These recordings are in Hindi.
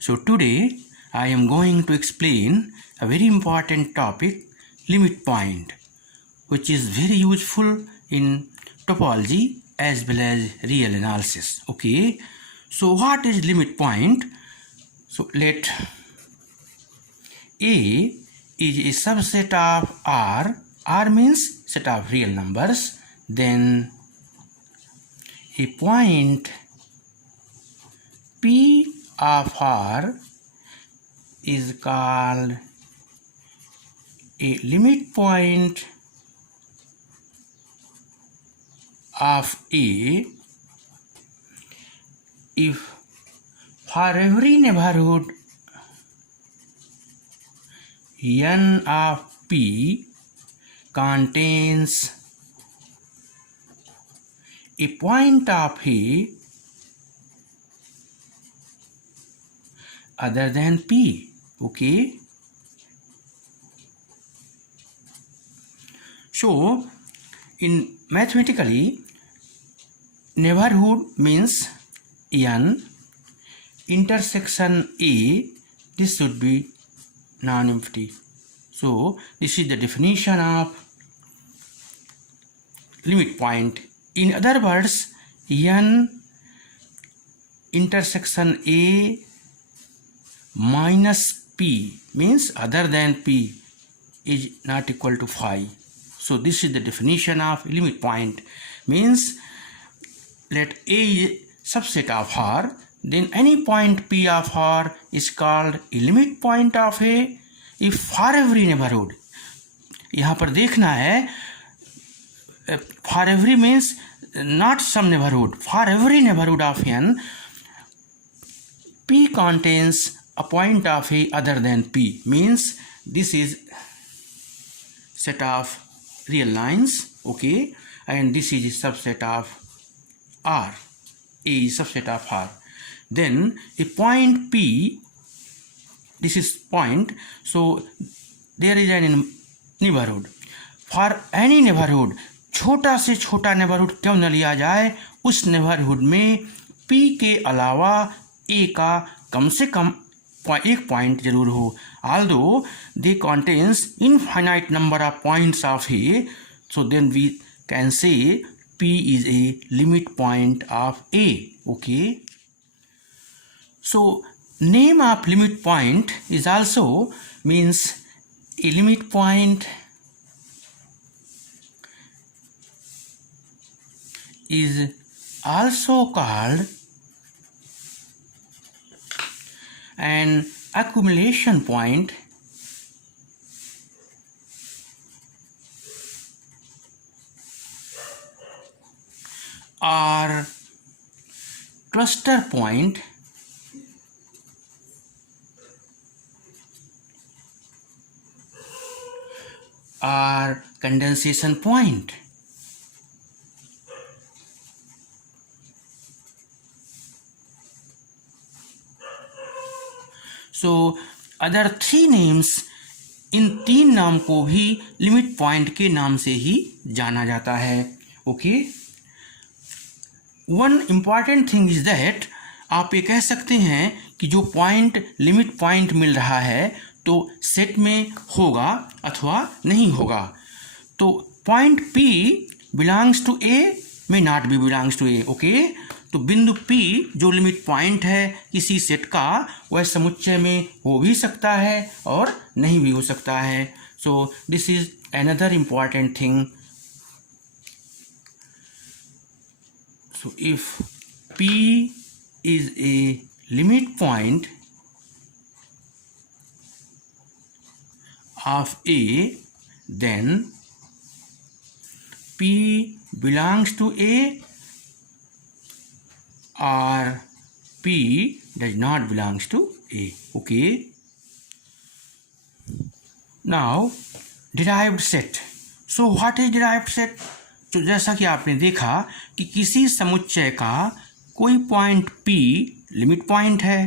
So today I am going to explain a very important topic, limit point, which is very useful in topology as well as real analysis. Okay, so what is limit point? So let A is a subset of R. R means set of real numbers. Then a point P of R is called a limit point of A if for every neighborhood n of P contains a point of A other than P. Okay, so in mathematically, neighborhood means n, intersection A, this should be non-empty. So this is the definition of limit point. In other words, n intersection A minus P means other than P is not equal to phi. So this is the definition of limit point. Means let A is subset of R, then any point P of R is called a limit point of A if for every neighborhood. यहाँ पर देखना है, for every means not some neighborhood, for every neighborhood of n, P contains a point of A other than P, means this is set of real lines, okay, and this is a subset of R. A is subset of R. Then a point P, this is point, so there is an neighborhood. For any neighborhood, छोटा से छोटा neighborhood क्यों न लिया जाए, उस neighborhood में P के अलावा A का कम से कम एक पॉइंट जरूर हो. Although they contains infinite number of points of A, so then we can say P is a limit point of A. Okay, so name of limit point is also means a limit point is also called an accumulation point or cluster point or condensation point. So other three names, इन तीन नाम को भी लिमिट पॉइंट के नाम से ही जाना जाता है. Okay, one important thing is that आप ये कह सकते हैं कि जो पॉइंट लिमिट पॉइंट मिल रहा है तो सेट में होगा अथवा नहीं होगा. तो point P belongs to A may not be belongs to A. Okay, तो बिंदु P जो लिमिट पॉइंट है किसी सेट का, वह समुच्चय में हो भी सकता है और नहीं भी हो सकता है. सो this is another important thing. So if P is a limit point of A, then P belongs to A or P does not belongs to A. Okay, now derived set. So what is derived set? तो जैसा कि आपने देखा कि किसी समुच्चय का कोई पॉइंट P लिमिट पॉइंट है,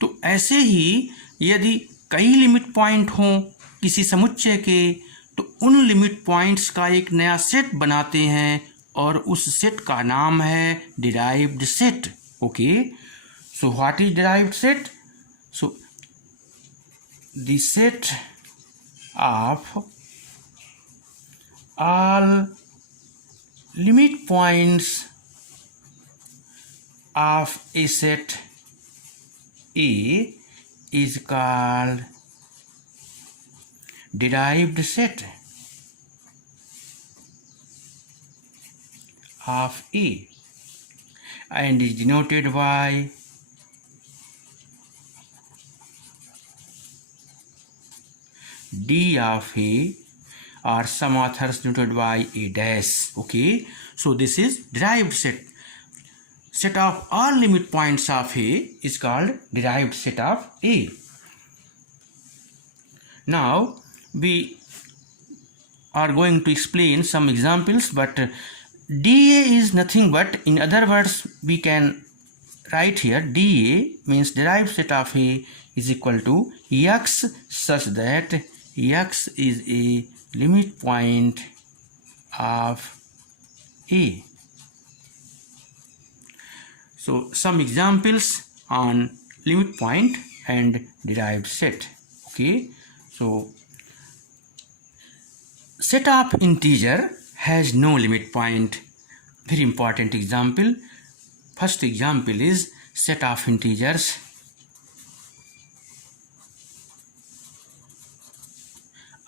तो ऐसे ही यदि कई लिमिट पॉइंट हों किसी समुच्चय के, तो उन लिमिट पॉइंट्स का एक नया सेट बनाते हैं और उस सेट का नाम है derived set. Okay, so what is derived set? So the set of all limit points of a set A is called derived set of A and is denoted by D of A, or some authors denoted by A dash. Okay, so this is derived set. Set of all limit points of A is called derived set of A. Now we are going to explain some examples, but dA is nothing but, in other words, we can write here dA means derived set of A is equal to x such that x is a limit point of A. So some examples on limit point and derived set. Okay, so set of integer has no limit point. Very important example. First example is set of integers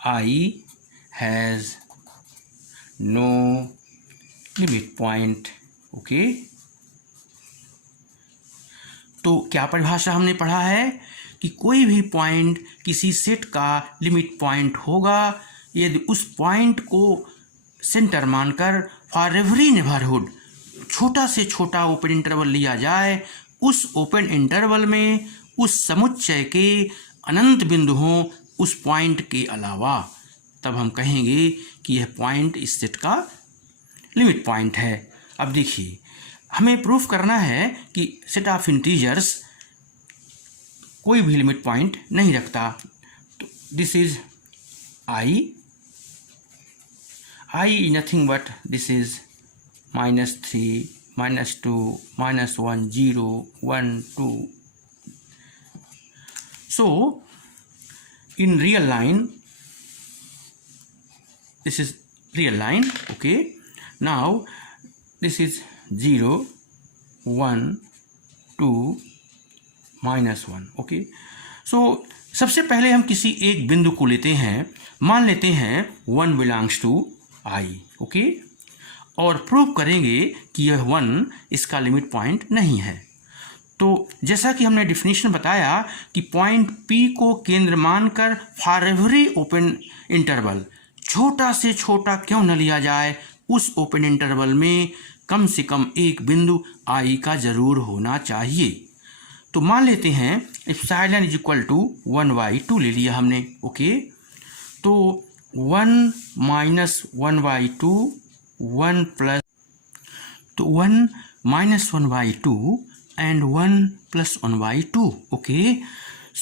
I has no limit point. Okay, तो क्या परिभाषा हमने पढ़ा है कि कोई भी पॉइंट किसी सेट का लिमिट पॉइंट होगा यदि उस पॉइंट को सेंटर मानकर फॉर एवरी नेबरहुड छोटा से छोटा ओपन इंटरवल लिया जाए, उस ओपन इंटरवल में उस समुच्चय के अनंत बिंदु हों उस पॉइंट के अलावा, तब हम कहेंगे कि यह पॉइंट इस सेट का लिमिट पॉइंट है. अब देखिए, हमें प्रूफ करना है कि सेट ऑफ इंटीजर्स कोई भी लिमिट पॉइंट नहीं रखता. तो this is I is nothing but this is -3, -2, -1, 0, 1, 2. So in real line, this is real line. Okay, now this is 0, 1, 2, -1. Okay, so सबसे पहले हम किसी एक बिंदु को लेते हैं, मान लेते हैं 1 बिलोंग्स टू I. ओके, और प्रूव करेंगे कि यह 1 इसका लिमिट पॉइंट नहीं है. तो जैसा कि हमने डिफिनीशन बताया कि पॉइंट P को केंद्र मानकर फॉर एवरी ओपन इंटरवल छोटा से छोटा क्यों न लिया जाए, उस ओपन इंटरवल में कम से कम एक बिंदु I का जरूर होना चाहिए. तो मान लेते हैं एप्सिलॉन इज इक्वल टू 1/2 ले लिया हमने. ओके, तो 1 माइनस 1/2, 1 प्लस, तो 1 minus 1/2 and 1 plus 1/2. Okay,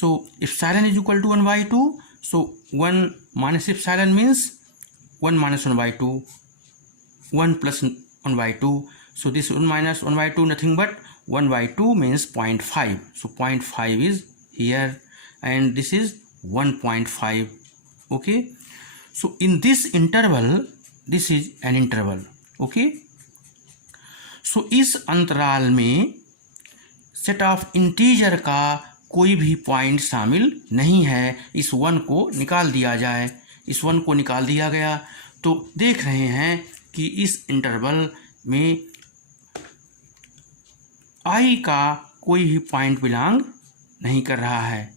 so epsilon is equal to 1/2. So 1 minus epsilon means 1 minus 1/2, 1 plus 1/2. So this 1 minus 1/2 nothing but 1/2 means 0.5. So 0.5 is here and this is 1.5. Okay, so in this interval, this is an interval. Okay, so इस अंतराल में सेट ऑफ इंटीजर का कोई भी पॉइंट शामिल नहीं है. इस 1 को निकाल दिया जाए. इस 1 को निकाल दिया गया तो देख रहे हैं कि इस इंटरवल में I का कोई भी पॉइंट बिलोंग नहीं कर रहा है.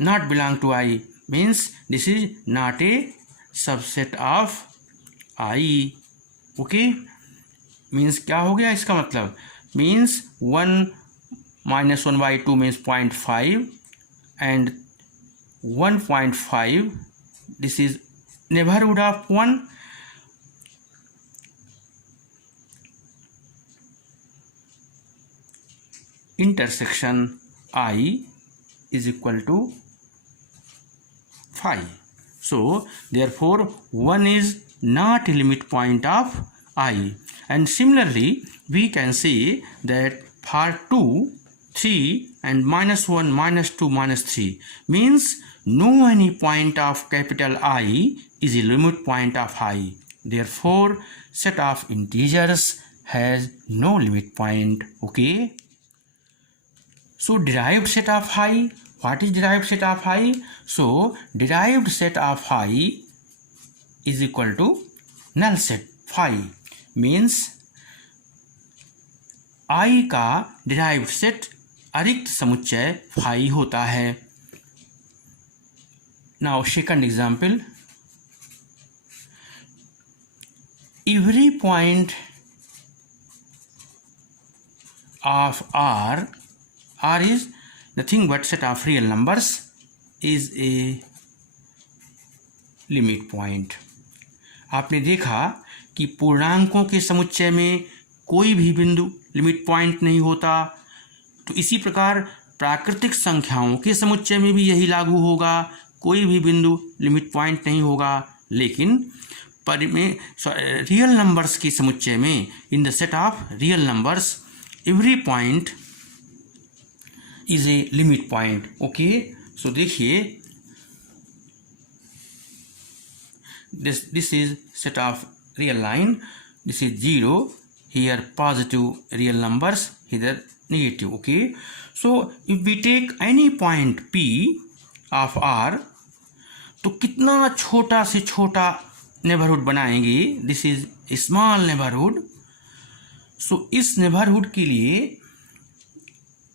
Not belong to I means this is not a subset of I. Okay, means क्या हो गया इसका मतलब, means 1 minus 1/2 means 0.5 and 1.5 this is neighbourhood of 1. Intersection I is equal to 5. So therefore 1 is not a limit point of I. And similarly, we can say that for 2, 3 and -1, -2, -3 means no any point of capital I is a limit point of I. Therefore, set of integers has no limit point. Okay. So derived set of I. What is derived set of I? So derived set of I is equal to null set phi. Means I का derived set अरिक्त समुच्चय phi होता है. Now second example. Every point of R is nothing but set of real numbers is a limit point. आपने देखा कि पूर्णांकों के समुच्चय में कोई भी बिंदु लिमिट पॉइंट नहीं होता, तो इसी प्रकार प्राकृतिक संख्याओं के समुच्चय में भी यही लागू होगा, कोई भी बिंदु लिमिट पॉइंट नहीं होगा. लेकिन रियल नंबर्स के समुच्चय में, in the set of real numbers, every point is a limit point. Okay. So देखिए, this is set of real line. This is 0, here positive real numbers, here negative. Okay. So if we take any point P of R, तो कितना छोटा से छोटा नेबरहुड बनाएंगे. This is small neighbourhood. So इस नेबरहुड के लिए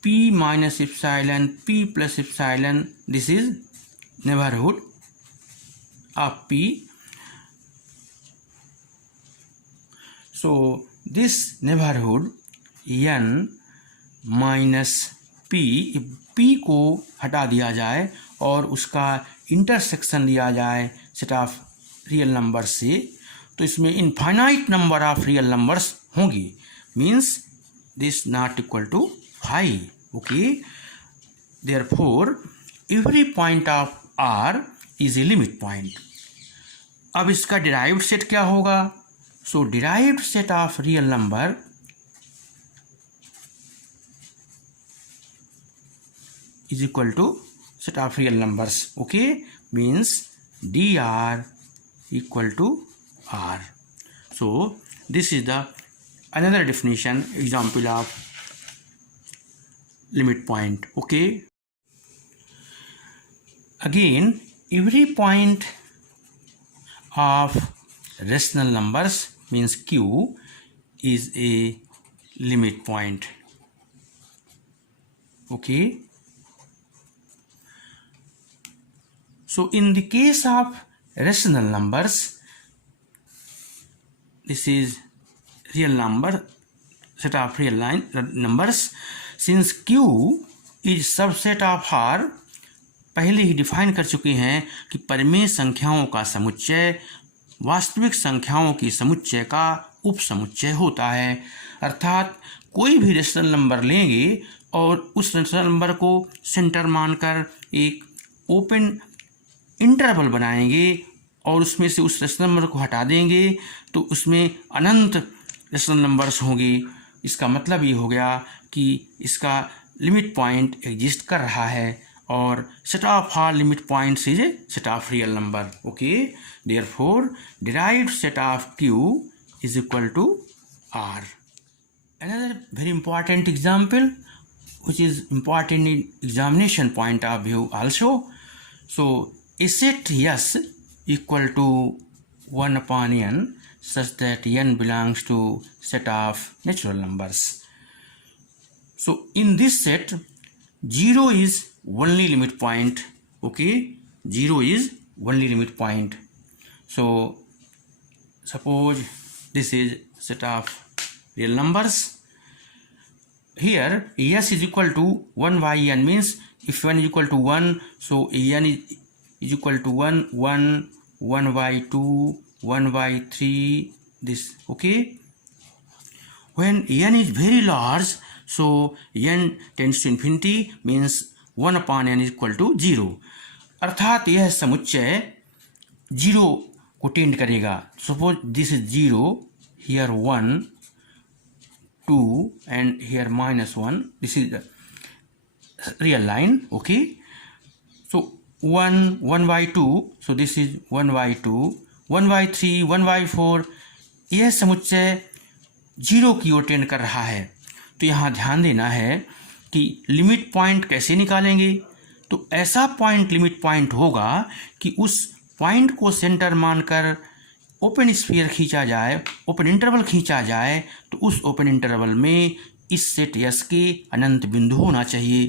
P minus epsilon, P plus epsilon, this is neighborhood of P. So this neighborhood n minus P, P को हटा दिया जाए और उसका इंटरसेक्शन लिया जाए सेट ऑफ रियल नंबर से, तो इसमें infinite number of real numbers होंगी. Means this not equal to phi. Okay. Therefore, every point of R is a limit point. अब इसका derived set क्या होगा? So derived set of real number is equal to set of real numbers. Okay. Means dr equal to R. So this is the another definition example of limit point. Okay. Again, every point of rational numbers means Q is a limit point. Okay. So in the case of rational numbers, this is real number, set of real line numbers. Since Q is subset of R, पहले ही डिफाइन कर चुके हैं कि परिमेय संख्याओं का समुच्चय वास्तविक संख्याओं के समुच्चय का उपसमुच्चय होता है. अर्थात कोई भी रेशनल नंबर लेंगे और उस रेशनल नंबर को सेंटर मानकर एक ओपन इंटरवल बनाएंगे और उसमें से उस रेशनल नंबर को हटा देंगे, तो उसमें अनंत रेशनल नंबर्स होंगे. इसका मतलब ये हो गया कि इसका लिमिट पॉइंट एग्जिस्ट कर रहा है और set of R limit points is a set of real number. Okay. Therefore derived set of Q is equal to R. Another very important example which is important in examination point of view also. So a set S equal to 1 upon n such that n belongs to set of natural numbers. So in this set 0 is only limit point. Okay, 0 is only limit point. So suppose this is set of real numbers. Here S is equal to 1 by n, means if n is equal to 1, so n is equal to 1, 1, 1 by 2, 1 by 3, this. Okay. When n is very large, so n tends to infinity, means 1 upon n is equal to 0. अर्थात यह समुच्चय 0 को टेंड करेगा. Suppose this is 0, here 1, 2 and here -1. This is the real line. Okay, so 1 by 2, so this is 1 by 2, 1 by 3, 1 by 4. यह समुच्चय 0 की ओर टेंड कर रहा है. तो यहाँ ध्यान देना है कि लिमिट पॉइंट कैसे निकालेंगे. तो ऐसा पॉइंट लिमिट पॉइंट होगा कि उस पॉइंट को सेंटर मानकर ओपन स्फीयर खींचा जाए, ओपन इंटरवल खींचा जाए, तो उस ओपन इंटरवल में इस सेट यस के अनंत बिंदु होना चाहिए.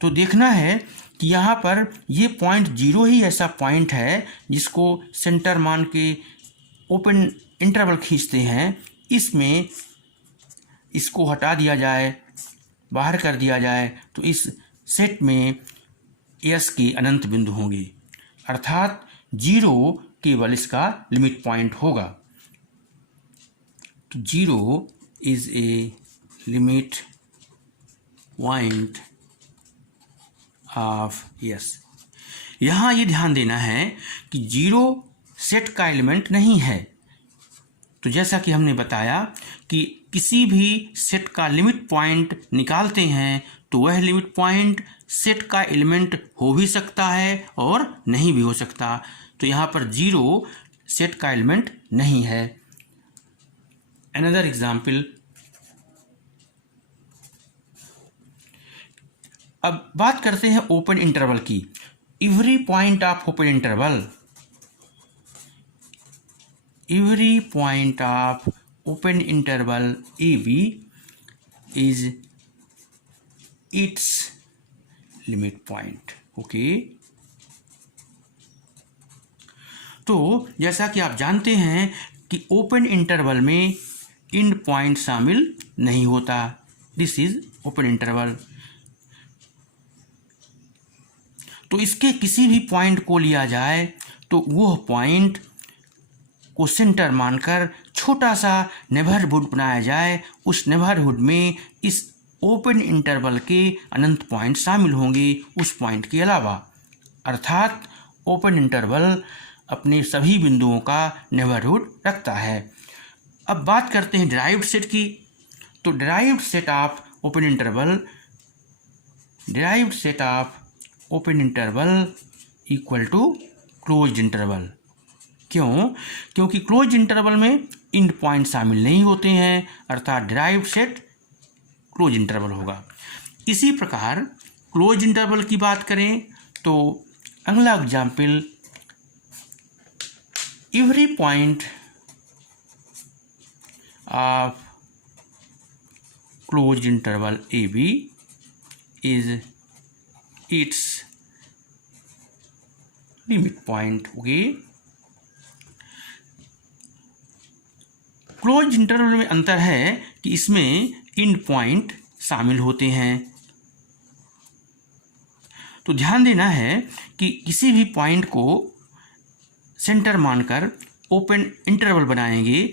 तो देखना है कि यहाँ पर ये पॉइंट 0 ही ऐसा पॉइंट है जिसको सेंटर मान के ओपन इंटरवल खींचते हैं. इसमें इसको हटा दिया जाए, बाहर कर दिया जाए, तो इस सेट में यस के अनंत बिंदु होंगे. अर्थात 0 केवल इसका लिमिट पॉइंट होगा. तो 0 is a limit point of yes. यहाँ ये ध्यान देना है कि 0 सेट का एलिमेंट नहीं है. तो जैसा कि हमने बताया कि किसी भी सेट का लिमिट पॉइंट निकालते हैं तो वह लिमिट पॉइंट सेट का एलिमेंट हो भी सकता है और नहीं भी हो सकता. तो यहाँ पर 0 सेट का एलिमेंट नहीं है. Another example. अब बात करते हैं ओपन इंटरवल की. Every point of open interval, every point of open interval AB is its limit point. Okay. तो जैसा कि आप जानते हैं कि ओपन इंटरवल में एंड पॉइंट शामिल नहीं होता. This is open interval. तो इसके किसी भी पॉइंट को लिया जाए तो वह पॉइंट को सेंटर मानकर छोटा सा नेबरहुड बनाया जाए. उस नेबरहुड में इस ओपन इंटरवल के अनंत पॉइंट शामिल होंगे उस पॉइंट के अलावा. अर्थात ओपन इंटरवल अपने सभी बिंदुओं का नेबरहुड रखता है. अब बात करते हैं डिराइव्ड सेट की. तो derived set of open interval, derived set of open interval equal to closed interval. क्यों? क्योंकि क्लोज इंटरवल में एंड पॉइंट शामिल नहीं होते हैं. अर्थात डिराइव्ड सेट क्लोज इंटरवल होगा. इसी प्रकार क्लोज इंटरवल की बात करें तो अगला example, every point of close interval A B is its limit point. Okay. Close interval में अंतर है कि इसमें एंड पॉइंट शामिल होते हैं. तो ध्यान देना है कि किसी भी पॉइंट को सेंटर मानकर ओपन इंटरवल बनाएंगे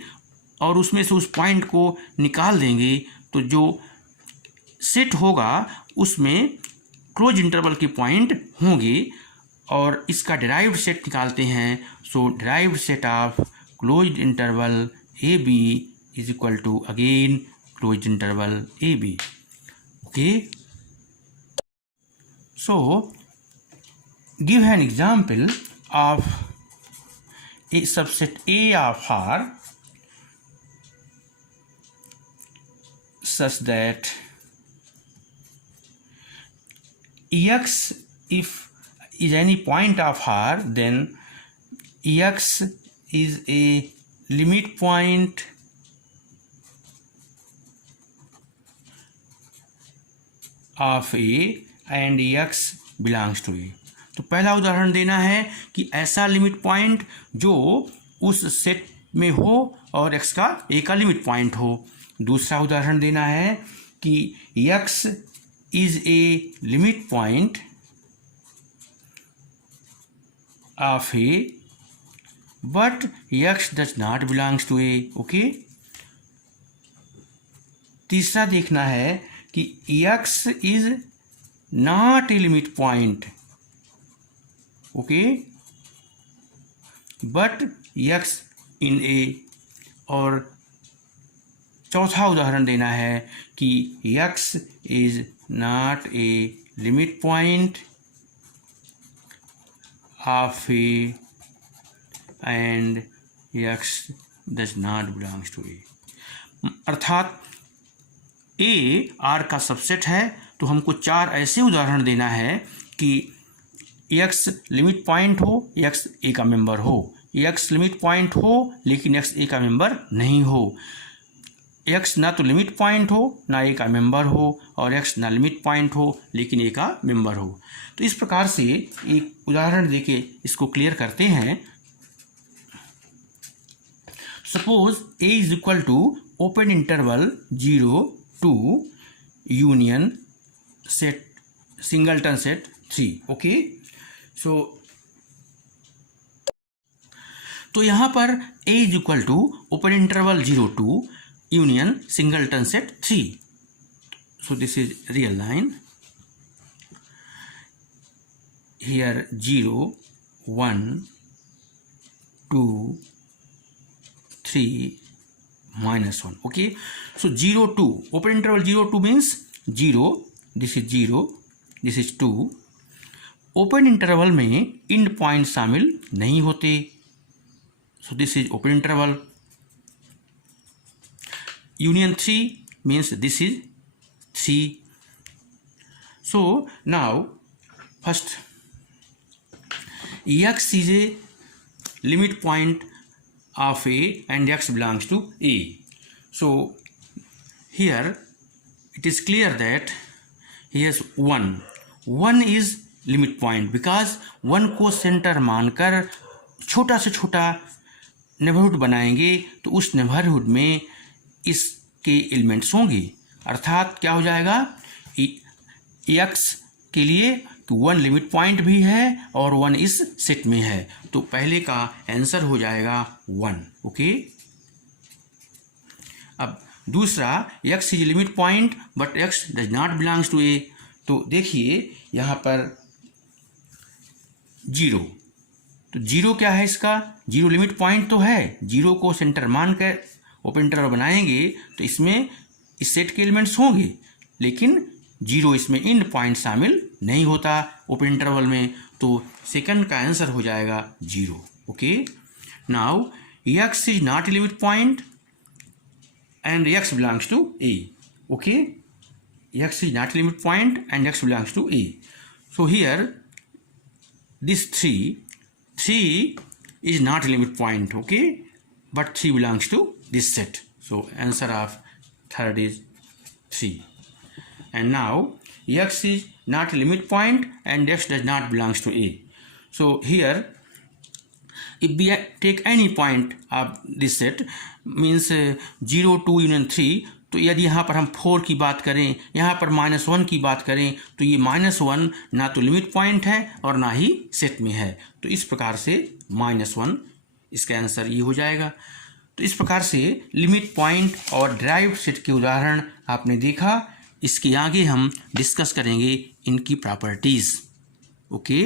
और उसमें से उस पॉइंट को निकाल देंगे तो जो सेट होगा उसमें क्लोज इंटरवल के पॉइंट होंगे और इसका डिराइव्ड सेट निकालते हैं. So derived set of closed interval AB is equal to again closed interval AB. Okay. So give an example of a subset A of R such that X if is any point of R, then X is a limit point of A and X belongs to A. तो पहला उदाहरण देना है कि ऐसा लिमिट पॉइंट जो उस सेट में हो और X का A का लिमिट पॉइंट हो. दूसरा उदाहरण देना है कि X is a limit point of A but X does not belongs to A. Okay. तीसरा देखना है कि X is not a limit point. Okay. But x इन ए, और चौथा उदाहरण देना है कि x is not a limit point of A and x does not belongs to A. अर्थात ए आर का सबसेट है, तो हमको 4 ऐसे उदाहरण देना है कि x लिमिट पॉइंट हो, x ए का मेंबर हो, x लिमिट पॉइंट हो लेकिन x ए का मेंबर नहीं हो, x ना तो लिमिट पॉइंट हो ना ए का मेंबर हो, और x ना लिमिट पॉइंट हो लेकिन ए का मेंबर हो। तो इस प्रकार से एक उदाहरण देके इसको क्लियर करते हैं। Suppose a is equal to open interval 0 to union set singleton set 3। Okay, so तो यहाँ पर a is equal to open interval 0 to union singleton set 3। So this is real line. Here 0 1 2 3 -1। okay, so 0 2 open interval 0 2 means 0, this is 0, this is 2। Open interval में इंड पॉइंट शामिल नहीं होते, सो this is open interval. Union 3 means this is 3। so now first x is a limit point of A and x belongs to A। so here it is clear that here's 1 is limit point, because 1 को सेंटर मानकर छोटा से छोटा नेबरहुड बनाएंगे तो उस नेबरहुड में इसके एलिमेंट्स होंगे। अर्थात क्या हो जाएगा, x के लिए 1 लिमिट पॉइंट भी है और 1 इस सेट में है, तो पहले का आंसर हो जाएगा 1। ओके, अब दूसरा x is limit point but x does not belongs to A. तो देखिए यहाँ पर 0, तो 0 क्या है इसका, 0 लिमिट पॉइंट तो है, 0 को सेंटर मान कर ओपन इंटरवल बनाएंगे तो इसमें इस सेट के एलिमेंट्स होंगे, लेकिन 0 इसमें इंड पॉइंट शामिल नहीं होता ओपन इंटरवल में, तो सेकंड का आंसर हो जाएगा 0। Okay, now x is not a limit point and x belongs to a। Okay, x is not a limit point and x belongs to A। so here this 3 is not a limit point, okay, but 3 belongs to this set, so answer of third is 3। and now x is not a limit point and x does not belongs to A। so here if we take any point of this set means 0 2 union 3, तो यदि यहाँ पर हम 4 की बात करें, यहाँ पर -1 की बात करें, तो ये -1 ना तो लिमिट पॉइंट है और ना ही सेट में है, तो इस प्रकार से -1 इसका आंसर ये हो जाएगा। तो इस प्रकार से लिमिट पॉइंट और ड्राइव्ड सेट के उदाहरण आपने देखा। इसके आगे हम डिस्कस करेंगे इनकी प्रॉपर्टीज़। ओके।